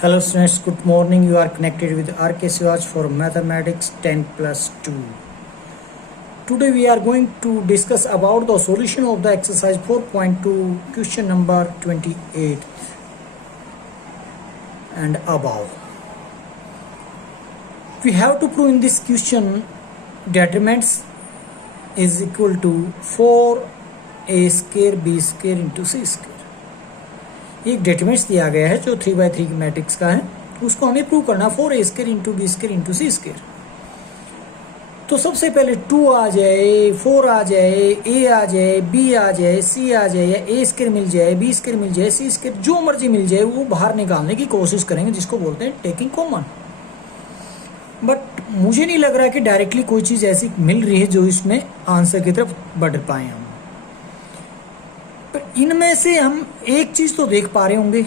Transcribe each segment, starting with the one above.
Hello students, good morning. You are connected with RK Sivaj for Mathematics 10 plus 2. Today we are going to discuss about the solution of the exercise 4.2 question number 28 and above. We have to prove in this question determinants is equal to 4a square b square into c square. एक डेटर्मिनेंट्स दिया गया है जो 3/3 की matrix का है, उसको हमें प्रूव करना 4a square into B square into C square. तो सबसे पहले 2 आ जाए, 4 आ जाए, a आ जाए, b आ जाए, c आ जाए, या a स्क्वायर मिल जाए, b स्क्वायर मिल जाए, c स्क्वायर जो मर्जी मिल जाए वो बाहर निकालने की कोशिश करेंगे, जिसको बोलते हैं टेकिंग कॉमन। बट मुझे नहीं लग रहा कि डायरेक्टली कोई चीज़ ऐसी मिल रही है जो इसमें आंसर की तरफ बढ़ पाए हम। इनमें से हम एक चीज तो देख पा रहे होंगे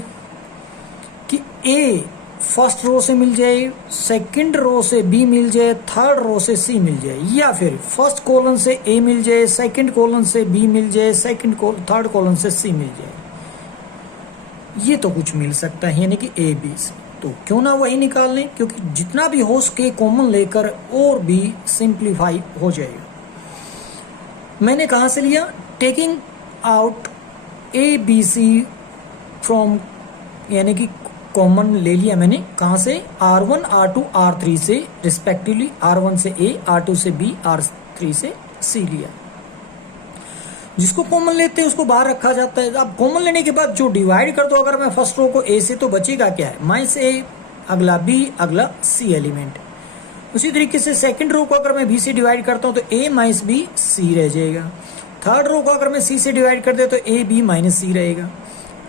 कि ए फर्स्ट रो से मिल जाए, सेकंड रो से बी मिल जाए, थर्ड रो से सी मिल जाए, या फिर फर्स्ट कॉलम से ए मिल जाए, सेकंड कॉलम से बी मिल जाए, थर्ड कॉलम से सी मिल जाए। ये तो कुछ मिल सकता है, यानी कि ए बी सी। तो क्यों ना वही निकाल लें, क्योंकि जितना भी हो सके कॉमन लेकर और भी सिंप्लीफाई हो जाएगा। मैंने कहां से लिया, taking out A B C from, यानी कि कॉमन ले लिया मैंने कहां से, R1 R2 R3 से रिस्पेक्टिवली, R1 से A, R2 से B, R3 से C लिया। जिसको कॉमन लेते हैं उसको बाहर रखा जाता है। अब कॉमन लेने के बाद जो डिवाइड कर दो, अगर मैं फर्स्ट रो को A से, तो बचेगा क्या है, माइनस A, अगला B, अगला C एलिमेंट। उसी तरीके से सेकंड रो को अगर मैं B से डिवाइड करता हूं तो A माइनस B C रह जाएगा। थर्ड रो को अगर मैं C से डिवाइड कर दे तो A B माइनस C रहेगा।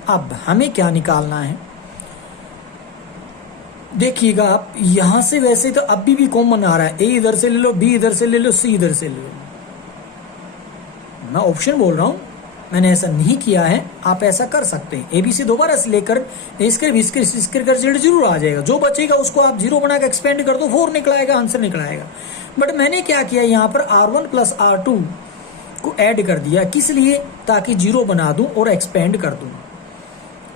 अब हमें क्या निकालना है, देखिएगा आप यहां से, वैसे तो अभी भी कॉमन आ रहा है, A इधर से ले लो, B इधर से ले लो, C इधर से ले लो। मैं ऑप्शन बोल रहा हूं, मैंने ऐसा नहीं किया है, आप ऐसा कर सकते हैं। ABC दोबारा से लेकर A square B square C square का रिजल्ट जरूर आ जाएगा। जो बचेगा उसको आप 0 बनाकर एक्सपेंड कर दो, 4 निकल आएगा, आंसर निकल आएगा। बट मैंने क्या किया, यहाँ पर R1 प्लस R2 को ऐड कर दिया, किस लिए, ताकि 0 बना दूं और एक्सपेंड कर दूं।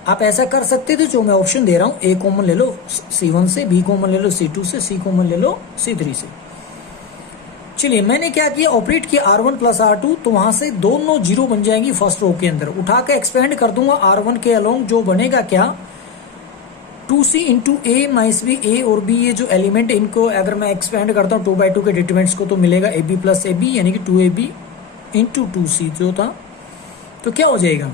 आप ऐसा कर सकते थे, जो मैं ऑप्शन दे रहा हूं, A कॉमन ले लो C1 से, B कॉमन ले लो C2 से, C कॉमन ले लो C3 से। चलिए मैंने क्या किया, ऑपरेट किया R1 प्लस R2, तो वहां से दोनों 0 बन जाएंगी फर्स्ट रो के अंदर। उठा के एक्सपेंड कर दूंगा R1 के अलोंग, जो बनेगा क्या, 2C into A minus B, A और B ये जो एलिमेंट, इनको अगर मैं एक्सपेंड करता हूँ 2/2 के डिटरमिनेंट्स को, तो मिलेगा AB प्लस AB, यानी कि 2AB इंटू 2C जो था, तो क्या हो जाएगा,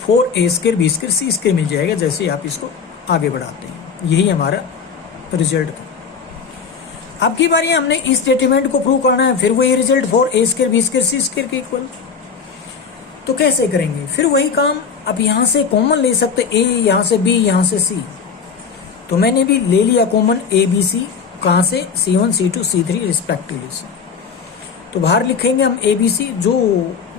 4a square B square C square मिल जाएगा, जैसे आप इसको आगे बढ़ाते हैं। यही हमारा रिजल्ट था। अब की बारी हमने इस डिटरमिनेंट को प्रूव करना है, फिर वही result 4a square B square C square के इक्वल। तो कैसे करेंगे, फिर वही काम। अब यहां से कॉमन ले सकते, A यहां से B यहां से C, तो मैंने भी ले लिया कॉमन A B C, कहां से, C1 C2 C3 रिस्पेक्टिवली से। तो बाहर लिखेंगे हम A B C, जो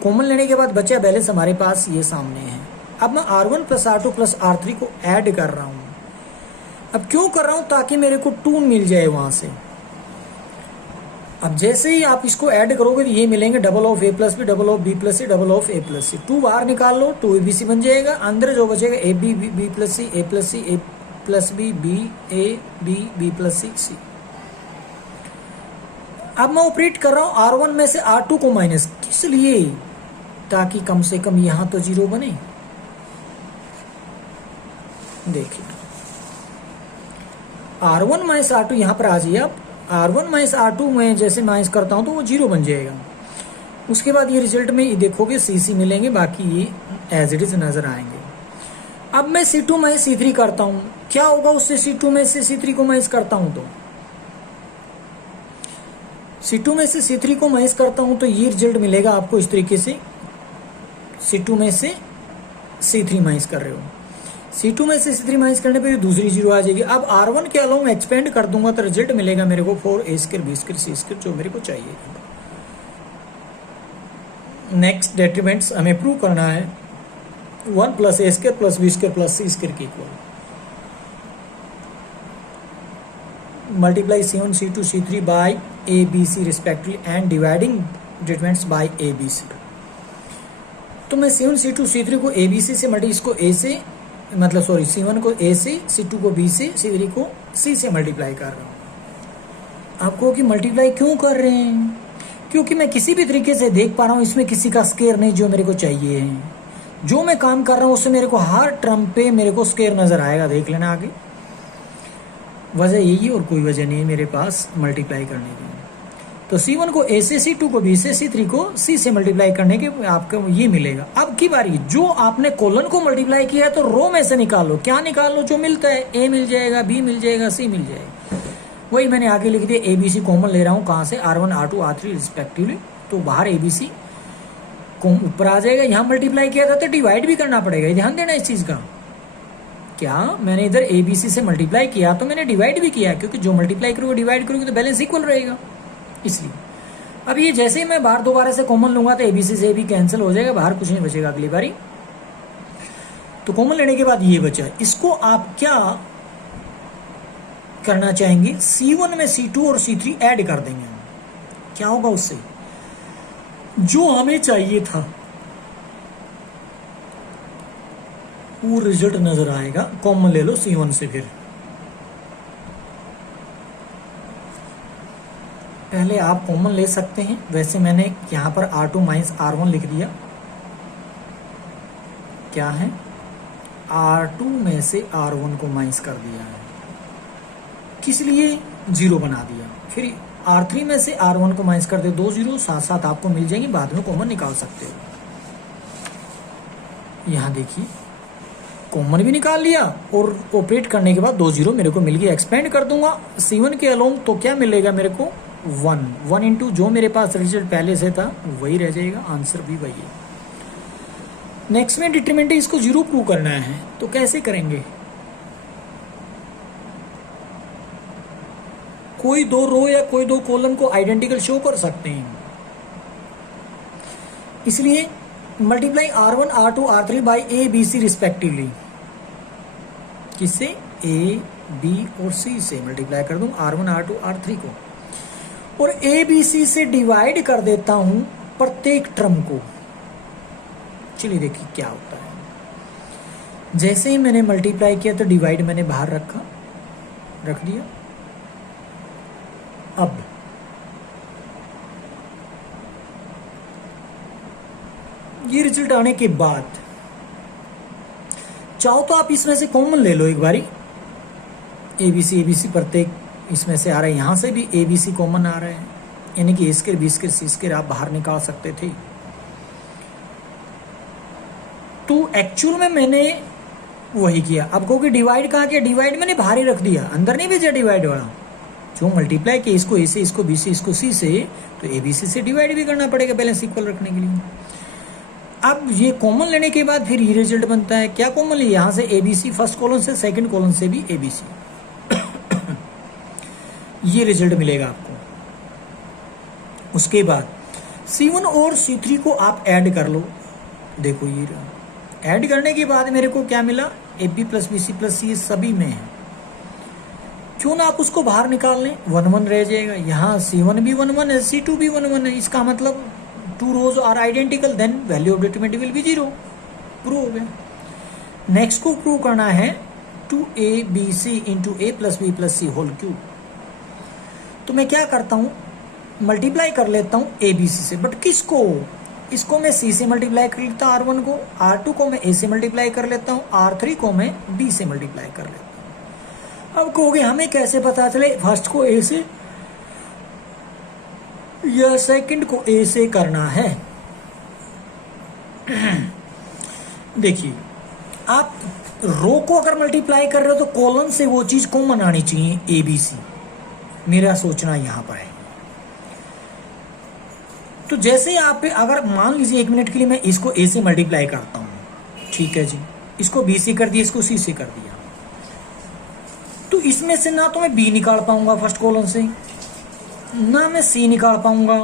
कॉमन लेने के बाद बचा बैलेंस हमारे पास ये सामने है। अब मैं R1 plus R2 plus R3 को ऐड कर रहा हूं। अब क्यों कर रहा हूं, ताकि मेरे को 2 मिल जाए वहां से। अब जैसे ही आप इसको ऐड करोगे तो ये मिलेंगे, double of A plus B, double of B plus C, double of A plus सी। 2 बाहर निकाल लो, 2ABC बन जाएगा। अंदर जो बचेगा AB B plus C, A plus C, A plus B, B A B B plus C C। अब मैं ऑपरेट कर रहा हूं R1 में से R2 को माइनस, किस लिए, ताकि कम से कम यहां तो 0 बने। देखिए R1 माइनस R2 यहां पर आ जाइए आप, R1 माइनस R2 में जैसे माइनस करता हूं तो वो 0 बन जाएगा। उसके बाद ये रिजल्ट में ये देखोगे CC मिलेंगे, बाकी ये एज इट इज नजर आएंगे। अब मैं C2 माइनस C3 करता हूं, क्या होगा उससे, C2 में से C3 को माइनस करता हूं तो C2 में से C3 को माइनस करता हूं तो ये रिजल्ट मिलेगा आपको इस तरीके से, C2 में से C3 माइनस कर रहे हो, C2 में से C3 माइनस करने पे दूसरी 0 आ जाएगी। अब R1 के अलावा एक्सपेंड कर दूंगा तो रिजल्ट मिलेगा मेरे को 4a square B square C square, जो मेरे को चाहिए। नेक्स्ट डेटरमिनेंट्स हमें प्रूव करना है 1 plus a square plus B square plus C square के equal. Multiply C1 C2 C3 by A B C respectively and dividing determinants by A B C। तो मैं C1 C2 C3 को A B C से multi, इसको A से मतलब sorry C1 को A से, C2 को B से, C3 को C से मल्टीप्लाई कर रहा हूँ। आपको कि मल्टीप्लाई क्यों कर रहे हैं? क्योंकि मैं किसी भी तरीके से देख पा रहा हूँ इसमें किसी का स्केयर नहीं जो मेरे को चाहिए है। जो मैं काम कर रहा हूँ उससे मेरे को हर टर्म पे मेरे को स्केयर नज़र आएगा, देख लेना आगे। वजह यही और कोई वजह नहीं है मेरे पास मल्टीप्लाई करने की। तो C1 को A से, C2 को B से, C3 को C से मल्टीप्लाई करने के आपको ये मिलेगा। अब की बारी जो आपने कॉलन को मल्टीप्लाई किया है तो रो में से निकालो। क्या निकालो? जो मिलता है, A मिल जाएगा, B मिल जाएगा, C मिल जाएगा। वही मैंने आगे लिख दिया, ABC कॉमन ले रहा हूँ। कहाँ से? R1 R2 R3 respectively. तो बाहर ABC ऊपर आ जाएगा। यहाँ मल्टीप्लाई किया था तो डिवाइड भी करना पड़ेगा, ध्यान देना इस चीज़ का। क्या मैंने इधर ABC से मल्टीप्लाई किया तो मैंने डिवाइड भी किया, क्योंकि जो मल्टीप्लाई करोगे डिवाइड करोगे तो बैलेंस इक्वल रहेगा, इसलिए। अब ये जैसे ही मैं बाहर दोबारा से कॉमन लूंगा तो ABC से भी कैंसिल हो जाएगा, बाहर कुछ नहीं बचेगा अगली बारी। तो कॉमन लेने के बाद ये बचा, इसको आप क्या करना चाहेंगे? C1 में C2 और C3 ऐड कर देंगे। क्या होगा उससे? जो हमें चाहिए था वो रिजल्ट नजर आएगा। कॉमन ले लो C1 से। फिर पहले आप कॉमन ले सकते हैं, वैसे मैंने यहां पर R2 माइनस R1 लिख दिया। क्या है? R2 में से R1 को माइनस कर दिया है, किस लिए? 0 बना दिया। फिर R3 में से R1 को माइनस कर दे, 2 0 साथ साथ आपको मिल जाएंगे, बाद में कॉमन निकाल सकते हो। यहां देखिए कॉमन भी निकाल लिया और ऑपरेट करने के बाद 2 0 मेरे को मिल गया। एक्सपेंड कर दूंगा C1 के अलोंग तो क्या मिलेगा मेरे को? 1 इंटू जो मेरे पास रिजल्ट पहले से था वही रह जाएगा, आंसर भी वही है। नेक्स्ट में डिटरमिनेंट इसको 0 प्रूव करना है, तो कैसे करेंगे? कोई दो रो या कोई दो कॉलम को आइडेंटिकल शो कर सकते हैं, इसलिए multiply R1 R2 R3 by A B C respectively. किससे? A B और C से मल्टीप्लाई कर दूं R1 R2 R3 को, और A B C से डिवाइड कर देता हूं प्रत्येक टर्म को। चलिए देखिए क्या होता है। जैसे ही मैंने मल्टीप्लाई किया तो डिवाइड मैंने बाहर रख दिया। अब ये रिजल्ट आने के बाद चाहो तो आप इसमें से कॉमन ले लो एक बारी। ABC प्रत्येक इसमें से आ रहा है, यहां से भी ABC कॉमन आ रहा है, यानी कि A square B square C square आप बाहर निकाल सकते थे। तो एक्चुअल में मैंने वही किया। अब कहोगे डिवाइड कहाँ किया? डिवाइड मैंने बाहर ही रख दिया, अंदर नहीं भेजा डिवाइड वाला। जो मल्टीप्लाई किया इसको A से, इसको B से, इसको C से, तो ABC से डिवाइड भी करना पड़ेगा बैलेंस इक्वल रखने के लिए। अब ये कॉमन लेने के बाद फिर ये रिजल्ट बनता है। क्या कॉमन लिया? यहां से ABC फर्स्ट कॉलम से, सेकंड कॉलम से भी ABC ये रिजल्ट मिलेगा आपको। उसके बाद C1 और C3 को आप ऐड कर लो। देखो ये ऐड करने के बाद मेरे को क्या मिला? AB plus BC plus C सभी में है। क्यों ना आप उसको बाहर निकाल लें, 1 1 रह जाएगा। यहाँ C1 भी 1 1 है, C2 भी 1 1 है। इसका मतलब 2 rows are identical, then value of determinant will be 0। Prove हो गया। नेक्स्ट को प्रूव करना है 2ABC into A plus B plus C whole cube. तो मैं क्या करता हूं? मल्टीप्लाई कर लेता हूं ABC से, बट किसको? इसको मैं C से मल्टीप्लाई कर लेता हूं R1 को, R2 को मैं A से मल्टीप्लाई कर लेता हूं, R3 को मैं B से मल्टीप्लाई कर लेता हूं। अब कहोगे हमें कैसे पता चले फर्स्ट को A से या सेकंड को A से करना है? देखिए आप रो को अगर मल्टीप्लाई कर रहे हो तो कॉलम से वो चीज कॉमन आनी चाहिए ABC। मेरा सोचना यहां पर है। तो जैसे आप अगर मान लीजिए 1 मिनट के लिए मैं इसको A से मल्टीप्लाई करता हूं, ठीक है जी, इसको B से कर दिया, इसको C से कर दिया, तो इसमें से ना तो मैं B निकाल पाऊंगा फर्स्ट कॉलम से, ना मैं C निकाल पाऊंगा,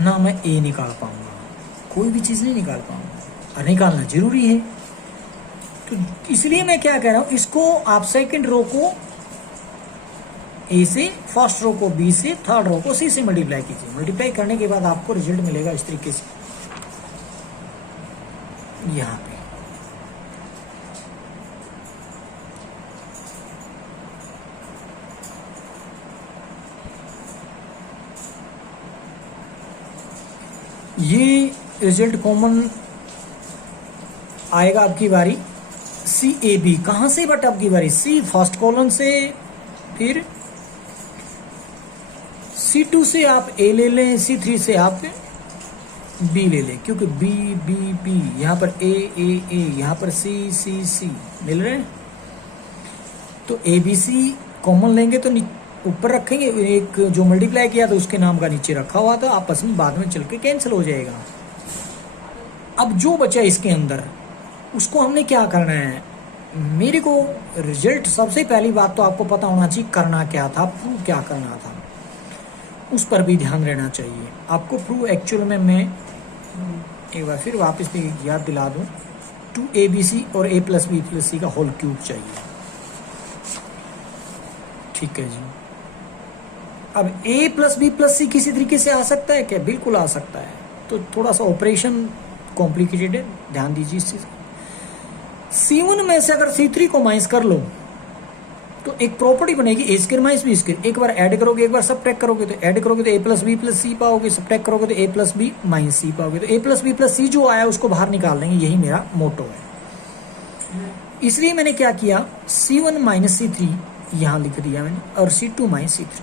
ना मैं A निकाल पाऊंगा, कोई भी चीज नहीं निकाल पाऊंगा, और निकालना जरूरी है। तो इसलिए मैं क्या कह रहा हूं, इसको आप सेकंड रो को A से, फर्स्ट रो को B से, थर्ड रो को C से मल्टीप्लाई कीजिए। मल्टीप्लाई करने के बाद आपको रिजल्ट मिलेगा इस तरीके से, यहां पे ये रिजल्ट कॉमन आएगा आपकी बारी सी ए बी। कहाँ से बट आपकी बारी सी फर्स्ट कॉलम से, फिर C2 से आप ए ले लें, C3 से आप बी ले लें, क्योंकि बी बी बी यहाँ पर ए ए ए, यहाँ पर सी सी सी मिल रहे हैं। तो ए बी सी कॉमन लेंगे तो ऊपर रखेंगे, एक जो मल्टीप्लाई किया था उसके नाम का नीचे रखा हुआ था, आपस में बाद में चल के कैंसिल हो जाएगा। अब जो बचा इसके अंदर उसको हमने क्या करना है, मेरे को रिजल्ट सबसे पहली बात तो आपको पता होना चाहिए करना क्या था, प्रूव क्या करना था, उस पर भी ध्यान रहना चाहिए आपको। प्रूव एक्चुअल में मैं एक बार फिर वापस भी याद दिला दूं, 2ABC और A + B + C का होल क्यूब चाहिए। ठीक है जी। अब A + B + C किसी तरीके से आ सकता है क्या? बिल्कुल आ सकता है। तो थोड़ा सा ऑपरेशन कॉम्प्लिकेटेड है, ध्यान दीजिए इस चीज। C1 में से अगर C3 को माइनस कर लो तो एक प्रॉपर्टी बनेगी A² - B²। एक बार ऐड करोगे, एक बार सबट्रैक्ट करोगे, तो ऐड करोगे तो A + B + C पाओगे, सबट्रैक्ट करोगे तो A + B - C पाओगे। तो A + B + C जो आया उसको बाहर निकाल लेंगे, यही मेरा मोटो है। इसलिए मैंने क्या किया, C1 - C3 यहाँ लिख दिया मैंने, और C2 - C3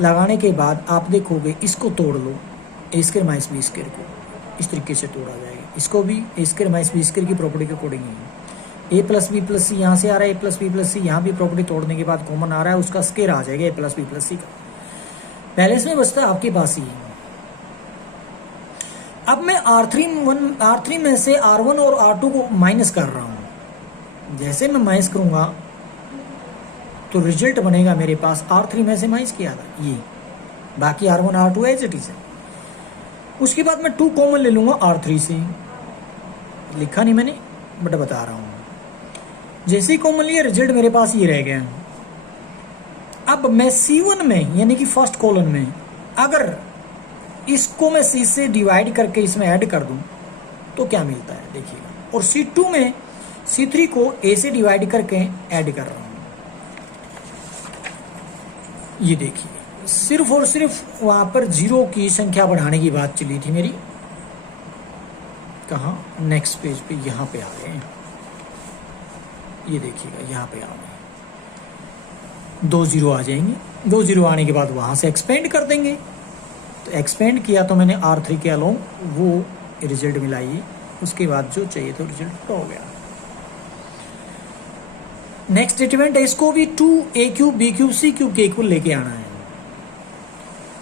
लगाने के बाद आप देखोगे इसको तोड़ लो, A² - B² को इस तरीके से तोड़ा जाएगा। इसको भी A² - B² की प्रॉपर्टी के अकॉर्डिंग है। A + B + C यहाँ से आ रहा है, A + B + C यहाँ भी प्रॉपर्टी तोड़ने के बाद कॉमन आ रहा है, उसका स्केयर आ जाएगा A + B + C का। बैलेंस में बचता है आपके पास ही। अब मैं R3 में से R1 और R2 को माइनस कर रहा हूँ। जैसे मैं माइनस करूंगा तो रिजल्ट बनेगा मेरे पास, R3 में से माइनस किया था ये, बाकी R1 R2 as it is है। उसके बाद मैं 2 कॉमन ले लूंगा R3 से, लिखा नहीं मैंने बट बता रहा हूँ। जैसे ही कॉमन लिया रिजल्ट मेरे पास ये रह गया। अब मैं C1 में यानी कि फर्स्ट कॉलम में अगर इसको मैं C से डिवाइड करके इसमें ऐड कर दूं तो क्या मिलता है देखिएगा, और C2 में C3 को A से डिवाइड करके ऐड कर रहा हूं। ये देखिए, सिर्फ और सिर्फ वहां पर जीरो की संख्या बढ़ाने की बात चली थी मेरी। कहाँ, नेक्स्ट पेज पे यहाँ पे आ गए हैं, ये देखिएगा यहाँ पे आ गए, 2 0 आ जाएंगे। 2 0 आने के बाद वहां से एक्सपेंड कर देंगे। तो एक्सपेंड किया तो मैंने R3 के अलोंग वो रिजल्ट मिलाई, उसके बाद जो चाहिए तो रिजल्ट हो गया। नेक्स्ट स्टेटमेंट है, इसको भी 2A³ B³ C³ के इक्वल लेके आना है।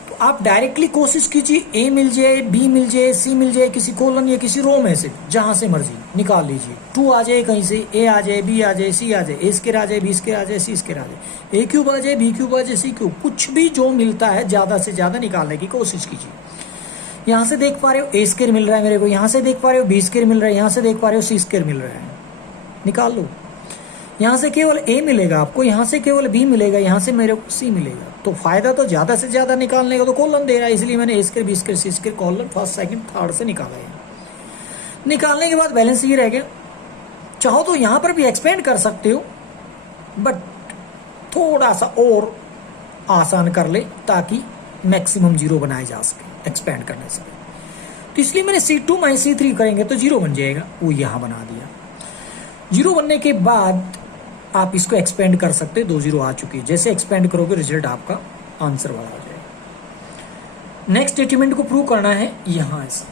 तो आप डायरेक्टली कोशिश कीजिए A मिल जाए, B मिल जाए, C मिल जाए, किसी कॉलम या किसी रो में से जहां से मर्जी निकाल लीजिए। 2 आ जाए कहीं से, A आ जाए, B आ जाए, C आ जाए, A² आ जाए, B² आ जाए, C² आ जाए, A³ आ जाए, B³ आ जाए, C³, कुछ भी जो मिलता है ज्यादा से ज्यादा निकालने की कोशिश कीजिए। यहाँ से देख पा रहे हो A² मिल रहा है मेरे को, यहाँ से देख पा रहे हो B² मिल रहा है, यहाँ से देख पा रहे हो C² मिल रहा है, निकाल लो। यहाँ से केवल A मिलेगा आपको, यहाँ से केवल B मिलेगा, यहाँ से मेरे को C मिलेगा। तो फायदा तो ज्यादा से ज्यादा निकालने का तो कॉलम दे रहा है, इसलिए मैंने A², B² C² column first, second, third से निकाला है। निकालने के बाद बैलेंस ये रह गया। चाहो तो यहाँ पर भी एक्सपेंड कर सकते हो, बट थोड़ा सा और आसान कर ले ताकि मैक्सिमम 0 बनाए जा सके एक्सपेंड करने से। तो इसलिए मैंने C2 - C3 करेंगे तो 0 बन जाएगा, वो यहाँ बना दिया। 0 बनने के बाद आप इसको एक्सपेंड कर सकते हो, 2 0 आ चुकी है। जैसे एक्सपेंड करोगे रिजल्ट आपका आंसर वाला हो जाएगा। नेक्स्ट स्टेटमेंट को प्रूव करना है यहां से।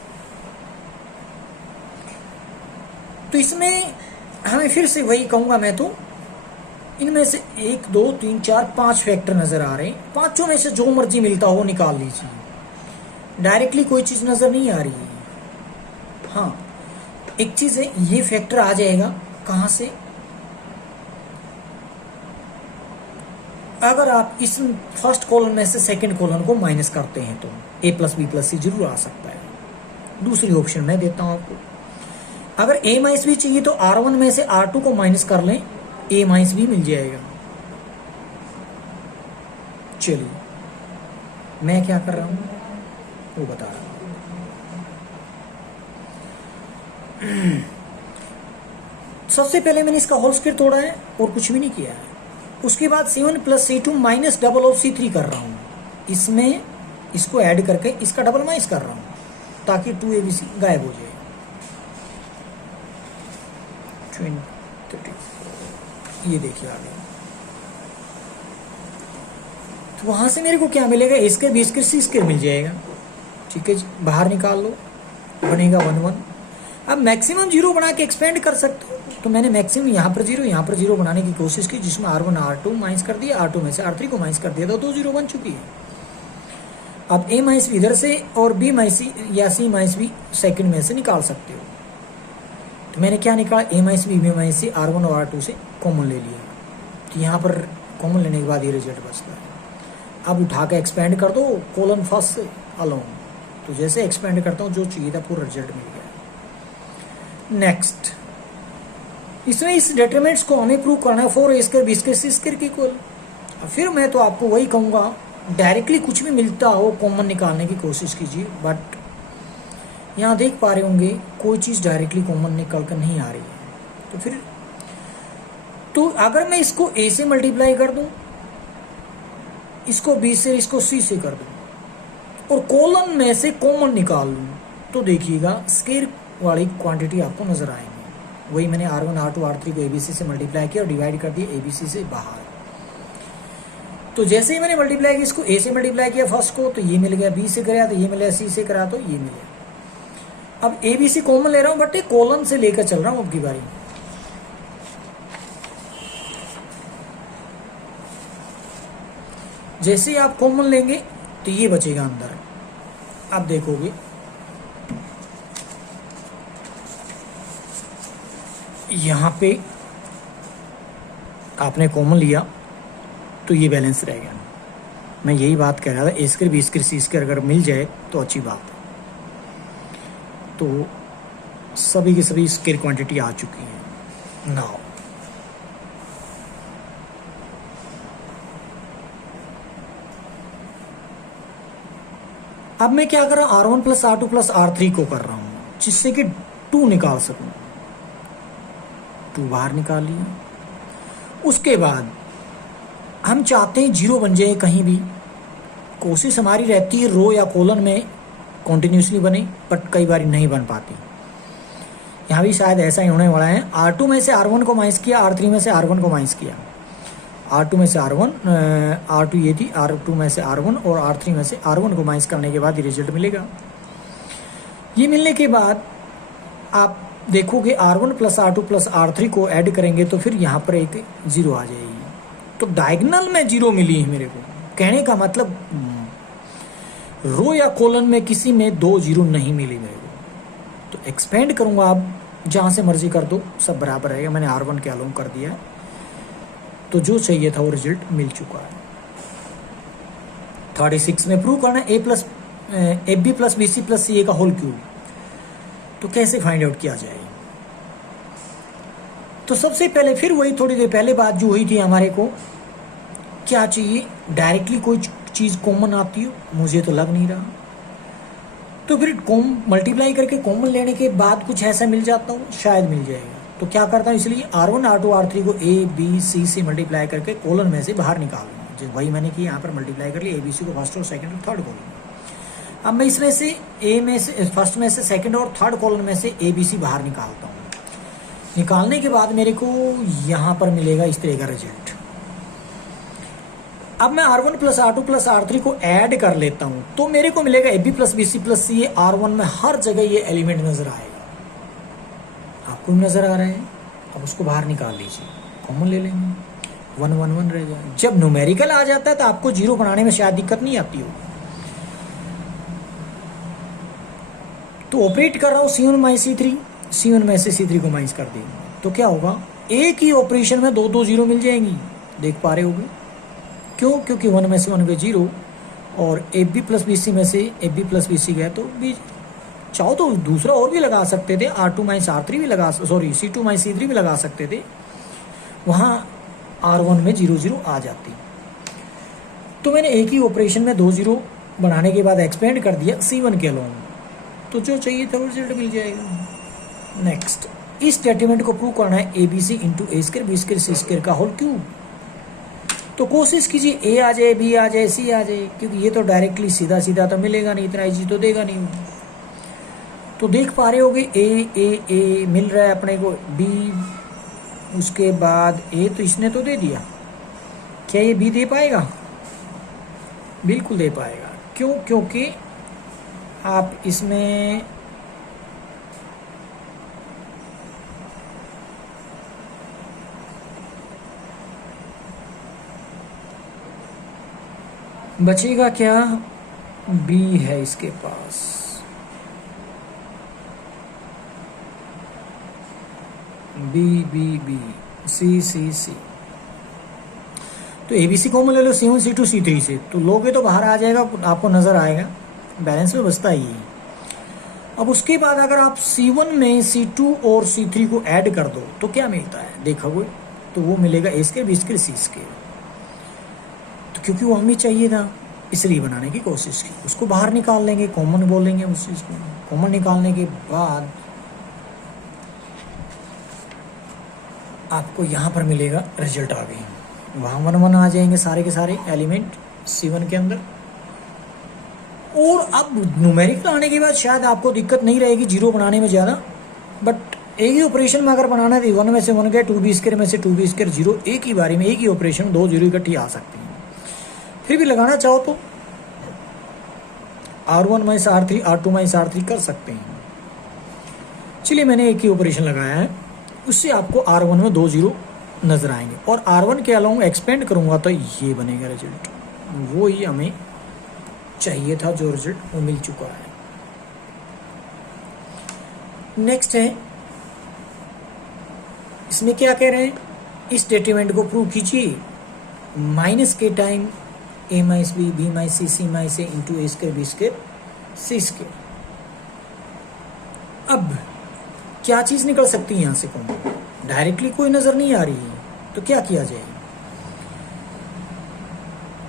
तो इसमें हमें फिर से वही कहूंगा मैं, तो इनमें से 1 2 3 4 5 फैक्टर नजर आ रहे हैं। पांचों में से जो मर्जी मिलता हो निकाल लीजिए, डायरेक्टली कोई चीज नजर नहीं आ रही है। हाँ, एक चीज है, ये फैक्टर आ जाएगा कहां से, अगर आप इस फर्स्ट कॉलम में से सेकंड कॉलम को माइनस करते हैं तो A + B + C जरूर आ सकता है। दूसरी ऑप्शन मैं देता हूं आपको, अगर A - B चाहिए तो R1 में से R2 को माइनस कर लें, A - B मिल जाएगा। चलिए मैं क्या कर रहा हूं वो बता रहा हूं। सबसे पहले मैंने इसका होल स्क्वायर तोड़ा है और कुछ भी नहीं किया है। उसके बाद C1 + C2 - double of C3 कर रहा हूं, इसमें इसको ऐड करके इसका डबल माइनस कर रहा हूं। ताकि 2abc गायब हो जाए। 34 ये देखिए आ गया। तो वहां से मेरे को क्या मिलेगा, ए square B square C square मिल जाएगा। ठीक है जी, बाहर निकाल लो, बनेगा 1 1। अब मैक्सिमम जीरो बना के एक्सपेंड कर सकते हो, तो मैंने मैक्सिमम यहाँ पर जीरो बनाने की कोशिश की, जिसमें R1 R2 माइनस कर दिया, R2 में से R3 को माइनस कर दिया, तो 2 जीरो बन चुकी है। अब A माइनस बी इधर से और B माइनस सी या C माइनस बी सेकंड में से निकाल सकते हो। तो मैंने क्या निकाला, A minus B minus C R1 और R2 से कॉमन ले लिया। तो यहाँ पर कॉमन लेने के बाद ये रिजल्ट बचता है। अब उठा के एक्सपेंड कर दो कोलन फर्स्ट से अलोन, तो जैसे एक्सपेंड करता हूँ जो चाहिए था पूरा रिजल्ट मिल गया। नेक्स्ट, इसमें इस डिटरमिनेंट्स को हमें प्रूव करना है 4a square B square C square की इक्वल। फिर मैं तो आपको वही कहूँगा, डायरेक्टली कुछ भी मिलता हो कॉमन निकालने की कोशिश कीजिए, बट यहाँ देख पा रहे होंगे कोई चीज़ डायरेक्टली कॉमन निकल कर नहीं आ रही है। तो फिर तो अगर मैं इसको a से मल्टीप्लाई कर दूँ, इसको b से, इसको c से कर दूँ और कोलन में से कॉमन निकाल लूँ, तो देखिएगा स्क्वायर वाली क्वांटिटी आपको नजर आएंगी। वही मैंने R1 R2 R3 को ABC से मल्टीप्लाई किया और डिवाइड कर दिया ABC से बाहर। तो जैसे ही मैंने मल्टीप्लाई किया, इसको A से मल्टीप्लाई किया फर्स्ट को, तो ये मिल गया, B से कराया तो ये मिला, C से करा तो ये मिला। अब ABC कॉमन ले रहा हूं, बट एक कॉलन से लेकर चल रहा हूं अब की बारी। जैसे ही आप कॉमन लेंगे तो ये बचेगा अंदर। अब देखोगे यहां पे आपने कॉमन लिया तो ये बैलेंस रह गया। मैं यही बात कह रहा था, ए square B square C square अगर मिल जाए तो अच्छी बात है। तो सभी की सभी स्क्वायर क्वांटिटी आ चुकी है। नाउ अब मैं क्या कर रहा हूं, R1 plus R2 plus R3 को कर रहा हूं, जिससे कि 2 निकाल सकूं। 2 बाहर निकाल लिए। उसके बाद हम चाहते हैं 0 बन जाए कहीं भी। कोशिश हमारी रहती है रो या कॉलन में कॉन्टिन्यूसली बने, बट कई बार नहीं बन पाती। यहाँ भी शायद ऐसा ही होने वाला है। R2 में से R1 को माइनस किया, R3 में से R1 को माइनस किया। R2 में से R1, R2 ये थी, R2 में से R1 और R3 में से R1 को माइनस करने के बाद ये रिजल्ट मिलेगा। ये मिलने के बाद आप देखोगे R1 plus R2 plus R3 को ऐड करेंगे तो फिर यहाँ पर एक 0 आ जाएगी। तो डायगोनल में 0 मिली है मेरे को। कहने का मतलब रो या कॉलन में किसी में 2 0 नहीं मिली मेरे को। तो एक्सपेंड करूंगा, आप जहां से मर्जी कर दो, सब बराबर रहेगा। मैंने R1 के अलोन कर दिया, तो जो चाहिए था वो रिजल्ट मिल चुका है। 36 में प्रूव करना है A B plus B C plus C A का होल क्यूब। तो कैसे फाइंड आउट किया जाए? तो सबसे पहले फिर वही थोड़ी देर पहले बात जो हुई थी, हमारे को क्या चाहिए, डायरेक्टली कोई चीज कॉमन आती हो, मुझे तो लग नहीं रहा। तो फिर मल्टीप्लाई करके कॉमन लेने के बाद कुछ ऐसा मिल जाता हो, शायद मिल जाएगा। तो क्या करता हूँ, इसलिए R1 R2 R3 को A B C से मल्टीप्लाई करके कॉलन में से बाहर निकाल लूँगा। वही मैंने किया, यहाँ पर मल्टीप्लाई कर लिया A B C को फर्स्ट और सेकंड और थर्ड कॉलम। अब मैं इसमें से A में से फर्स्ट में से सेकंड और थर्ड कॉलम में से A B C बाहर निकालता हूँ। निकालने के बाद मेरे को यहाँ पर मिलेगा इस तरह का रिजल्ट। अब मैं R1 plus R2 plus R3 को ऐड कर लेता हूँ, तो मेरे को मिलेगा AB plus BC plus C। R1 में हर जगह ये एलिमेंट नजर आएगा, आपको नजर आ रहा है। अब उसको बाहर निकाल लीजिए, कॉमन ले लेंगे, 1 1 1 रह जाए। जब न्यूमेरिकल आ जाता है तो आपको 0 बनाने में शायद दिक्कत नहीं आती होगी। तो ऑपरेट कर रहा हूँ C1 माइनस C3, C1 में से C3 को माइनस कर देंगे, तो क्या होगा, एक ही ऑपरेशन में 2 2 0 मिल जाएंगी। देख पा रहे होगे क्यों? क्योंकि 1 में से 1 गए 0 और AB प्लस BC में से AB प्लस BC गया, तो भी चाहो तो दूसरा और भी लगा सकते थे, R2 माइनस R3 भी लगा, सॉरी C2 माइनस C3 भी लगा सकते थे, वहाँ R1 में 0 0 आ जाती। तो मैंने एक ही ऑपरेशन में 2 0 बनाने के बाद एक्सपेंड कर दिया C1 के अलोन, तो जो चाहिए था वो रिजल्ट मिल जाएगा। नेक्स्ट, इस स्टेटमेंट को प्रूव करना है ABC into A square B square C square का होल क्यूब। तो कोशिश कीजिए A आ जाए, B आ जाए, C आ जाए, क्योंकि ये तो डायरेक्टली सीधा सीधा तो मिलेगा नहीं, इतना इजी तो देगा नहीं। तो देख पा रहे होगे ए मिल रहा है अपने को, बी उसके बाद ए, तो इसने तो दे दिया। क्या ये बी दे पाएगा? बिल्कुल दे पाएगा। क्यों? क्योंकि आप इसमें बचेगा क्या? बी है इसके पास, बी बी बी, सी सी सी। तो एबीसी कॉमन ले लो C1 C2 C3 से, तो लोगे तो बाहर आ जाएगा, आपको नजर आएगा, बैलेंस में बचता ही है। अब उसके बाद अगर आप C1 में C2 और C3 को ऐड कर दो तो क्या मिलता है देखोगे, तो वो मिलेगा A square B square C square. तो क्योंकि वो हमें चाहिए था इसलिए बनाने की कोशिश की। उसको बाहर निकाल लेंगे, कॉमन बोलेंगे उस चीज़ को। कॉमन निकालने के बाद आपको यहाँ पर मिलेगा रिजल्ट आ गई, वहाँ 1 1 आ जाएंगे सारे के सारे एलिमेंट C1 के अंदर। और अब न्यूमेरिकल आने के बाद शायद आपको दिक्कत नहीं रहेगी जीरो बनाने में ज़्यादा, बट एक ही ऑपरेशन में अगर बनाना है तो 1 में से 1 गया, 2B स्क्वायर में से 2B स्क्वायर, जीरो एक ही बारी में एक ही ऑपरेशन 2 जीरो इकट्ठी आ सकती हैं। फिर भी लगाना चाहो तो R1 minus R3 R2 minus R3 कर सकते हैं। चलिए मैंने एक ही ऑपरेशन लगाया है, उससे आपको R1 में 2 जीरो नजर आएंगे, और R1 के अलावा एक्सपेंड करूंगा तो ये बनेगा रिजल्ट। वो ही हमें चाहिए था, जो रिजल्ट वो मिल चुका है। नेक्स्ट है, इसमें क्या कह रहे हैं, इस स्टेटमेंट को प्रूव कीजिए। माइनस के time A minus B, B minus C, C minus A into A square B square C square. अब क्या चीज निकल सकती है यहां से? कौन डायरेक्टली कोई नजर नहीं आ रही है, तो क्या किया जाए?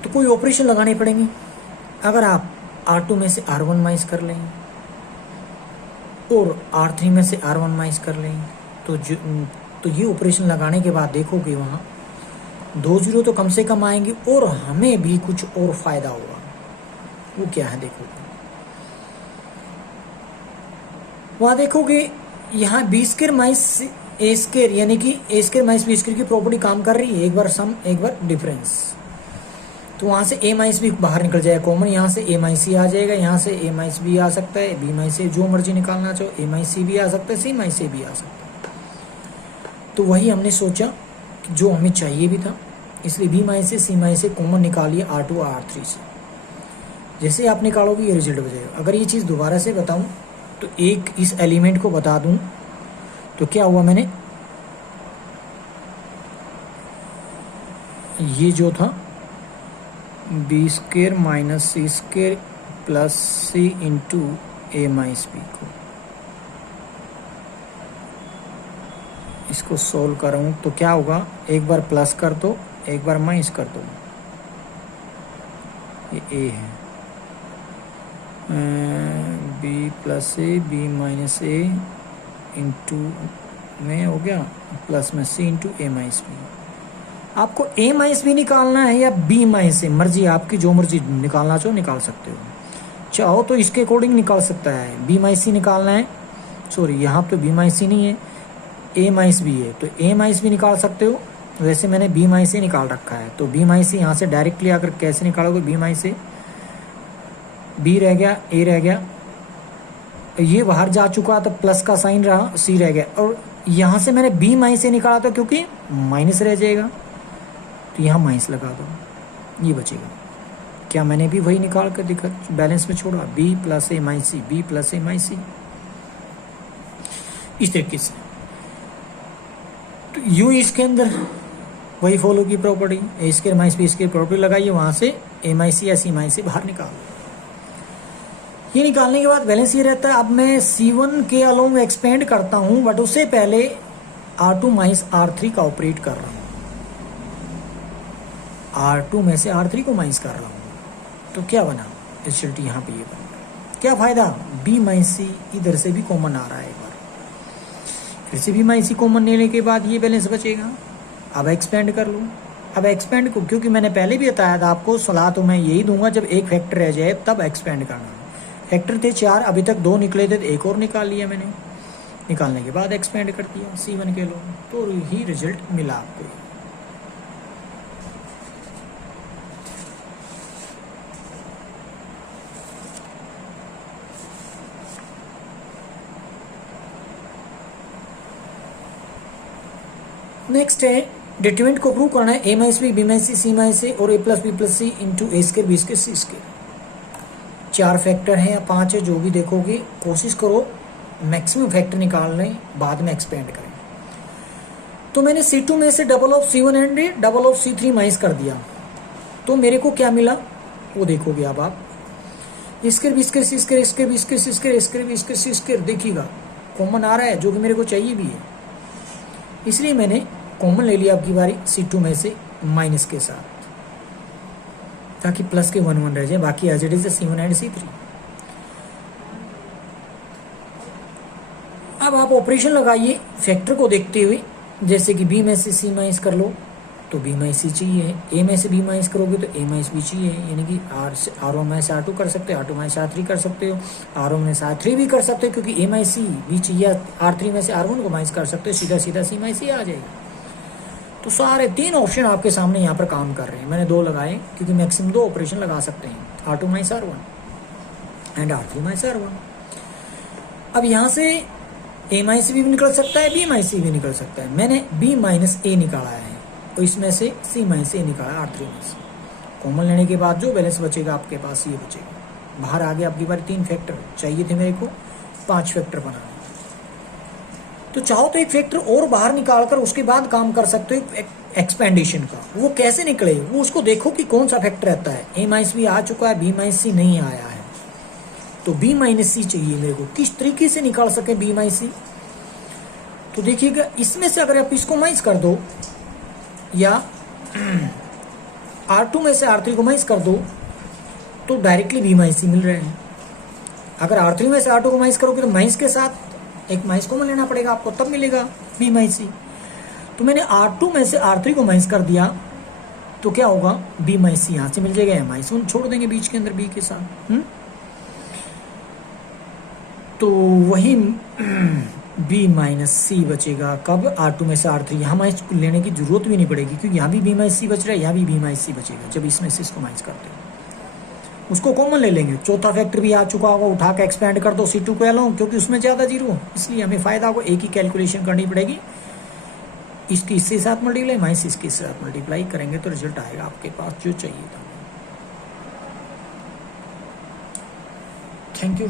तो कोई ऑपरेशन लगाने पड़ेंगे। अगर आप R2 में से R1 माइनस कर लें और R3 में से R1 माइनस कर लें, तो ये ऑपरेशन लगाने के बाद देखोगे वहाँ 2 जीरो तो कम से कम आएंगे, और हमें भी कुछ और फायदा होगा। वो क्या है देखोगे, वहाँ देखोगे यहाँ B square minus A square, यानी कि A square minus B square की प्रॉपर्टी काम कर रही है, एक बार सम एक बार डिफरेंस। तो वहाँ से A माइनस बी बाहर निकल जाएगा कॉमन, यहाँ से A माइनस सी आ जाएगा, यहाँ से A माइनस बी आ सकता है, B माइनस से जो मर्जी निकालना चाहो, A माइनस सी भी आ सकता है, C माइनस से भी आ सकता है। तो वही हमने सोचा कि जो हमें चाहिए भी था, इसलिए B माइनस से C माइनस से कॉमन निकालिए R2 और R3 से। जैसे आप निकालोगे ये रिजल्ट बचेगा। अगर ये चीज़ दोबारा से बताऊँ तो एक इस एलिमेंट को बता दूँ तो क्या हुआ, मैंने ये जो था B square minus C square plus C into A minus B को इसको सोल्व कर रहा हूँ, तो क्या होगा, एक बार प्लस कर दो, एक बार माइनस कर दो। ये A है, B plus A, B minus A into में हो गया, प्लस में C into A minus B. आपको A माइनस बी निकालना है या B माइनस से, मर्जी आपकी, जो मर्जी निकालना चाहो निकाल सकते हो। चाहो तो इसके अकॉर्डिंग निकाल सकता है, B माइनस सी निकालना है, सॉरी यहाँ तो B माइनस सी नहीं है, A माइनस बी है, तो A माइनस बी निकाल सकते हो। वैसे मैंने B माइनस से निकाल रखा है, तो B माइनस से यहाँ से डायरेक्टली आकर कैसे निकालोगे, B माइनस से B रह गया, A रह गया, ये बाहर जा चुका तो प्लस का साइन रहा, C रह गया, और यहाँ से मैंने B माइनस से निकाला था क्योंकि माइनस रह जाएगा, तो यहाँ माइनस लगा दो, ये बचेगा। क्या मैंने भी वही निकाल कर दिखा, बैलेंस में छोड़ा, B plus A minus C, B plus A minus C, इस तरीके से। तो यूँ इसके अंदर वही फॉलो की property, A square minus B square property लगाइए, वहाँ से A माइनस सी या C माइनस सी बाहर निकाल। ये निकालने के बाद बैलेंस ये रहता है। अब मैं C1 के अलोंग एक्सपेंड करता हूँ, बट उससे पहले R2 माइनस R3 का ऑपरेट कर रहा हूँ, R2 में से R3 को माइनस कर रहा हूँ, तो क्या बना रिजल्ट, यहाँ पे ये बना। क्या फायदा, B माइनस सी इधर से भी कॉमन आ रहा है, एक बार फिर से B माइनस सी कॉमन लेने के बाद ये बैलेंस बचेगा। अब एक्सपेंड कर लूँ। अब एक्सपेंड को, क्योंकि मैंने पहले भी बताया था आपको, सलाह तो मैं यही दूंगा, जब एक फैक्टर रह जाए तब एक्सपेंड करना। फैक्टर थे 4, अभी तक 2 निकले थे तो एक और निकाल लिया मैंने, निकालने के बाद एक्सपेंड कर दिया C1 के लो, तो ही रिजल्ट मिला आपको। नेक्स्ट है डिटरमिनेंट को प्रूव करना है a minus B, B minus C, C minus A और a plus B plus C into A square B square C square. 4 factor हैं या 5 है, जो भी देखोगे कोशिश करो मैक्सिमम फैक्टर निकालने, बाद में एक्सपेंड करें। तो मैंने C2 में से double of C1 and double of C3 minus कर दिया, तो मेरे को क्या मिला वो देखोगे अब आप, square B square C square, square B square C square, square B square C square. देखिएगा कॉमन आ रहा है, जो कि मेरे को चाहिए भी है, इसलिए मैंने कॉमन ले लिया आपकी बारी C2 में से माइनस के साथ, ताकि प्लस के 1 1 रह जाए, बाकी as it is C1 and C3। अब आप ऑपरेशन लगाइए फैक्टर को देखते हुए, जैसे कि B में से C माइनस कर लो तो B माइनस C चाहिए, A में से B माइनस करोगे तो A माइनस B चाहिए, यानी कि R1 माइनस R2 कर सकते हो, R2 माइनस R3 कर सकते हो, R1 माइनस R3 भी कर सकते हो, क्योंकि A माइनस C भी चाहिए, R3 में से R1 को माइनस कर सकते हो, सीधा सीधा C माइनस C आ जाएगा। तो सारे 3 ऑप्शन आपके सामने यहाँ पर काम कर रहे हैं, मैंने 2 लगाए क्योंकि मैक्सिमम 2 ऑपरेशन लगा सकते हैं, R2 minus R1 and R3 minus R1। अब यहाँ से A माइनस C भी निकल सकता है, B माइनस C भी निकल सकता है, मैंने B माइनस A निकाला है और इसमें से C माइनस A निकाला R3 में से। कॉमन लेने के बाद जो बैलेंस बचेगा आपके पास ये बचेगा। बाहर आगे आपकी बार 3 फैक्टर चाहिए थे, मेरे को 5 फैक्टर बनाना, तो चाहो तो एक फैक्टर और बाहर निकाल कर उसके बाद काम कर सकते हो एक्सपेंडेशन का। वो कैसे निकले वो उसको देखो कि कौन सा फैक्टर रहता है। A माइनस B आ चुका है, B माइनस C नहीं आया है, तो B माइनस C चाहिए मेरे को। किस तरीके से निकाल सके B माइनस C, तो देखिएगा इसमें से अगर आप इसको माइनस कर दो या R2 में से R3 को माइनस कर दो तो डायरेक्टली B माइनस C मिल रहे हैं। अगर R3 में से R2 को माइनस करोगे तो माइनस के साथ एक माइनस कॉमन लेना पड़ेगा आपको, तब मिलेगा B माइनस C। तो मैंने R2 में से R3 को माइनस कर दिया तो क्या होगा, B माइनस C यहाँ से मिल जाएगा, माइनस 1 छोड़ देंगे बीच के अंदर B के साथ। तो वही B माइनस C बचेगा कब, R2 में से R3। यहाँ माइनस लेने की जरूरत भी नहीं पड़ेगी क्योंकि यहाँ भी B माइनस C बच रहा है, यहाँ भी B माइनस C बचेगा। जब इसमें से इसको माइनस करते हो उसको कॉमन ले लेंगे। चौथा फैक्टर भी आ चुका होगा, उठा के एक्सपेंड कर दो C2 को अलाउ, क्योंकि उसमें ज़्यादा जीरो, इसलिए हमें फ़ायदा होगा एक ही कैलकुलेशन करनी पड़ेगी। इसकी इसके साथ मल्टीप्लाई माइनस इसके साथ मल्टीप्लाई करेंगे तो रिजल्ट आएगा आपके पास जो चाहिए था। Thank you.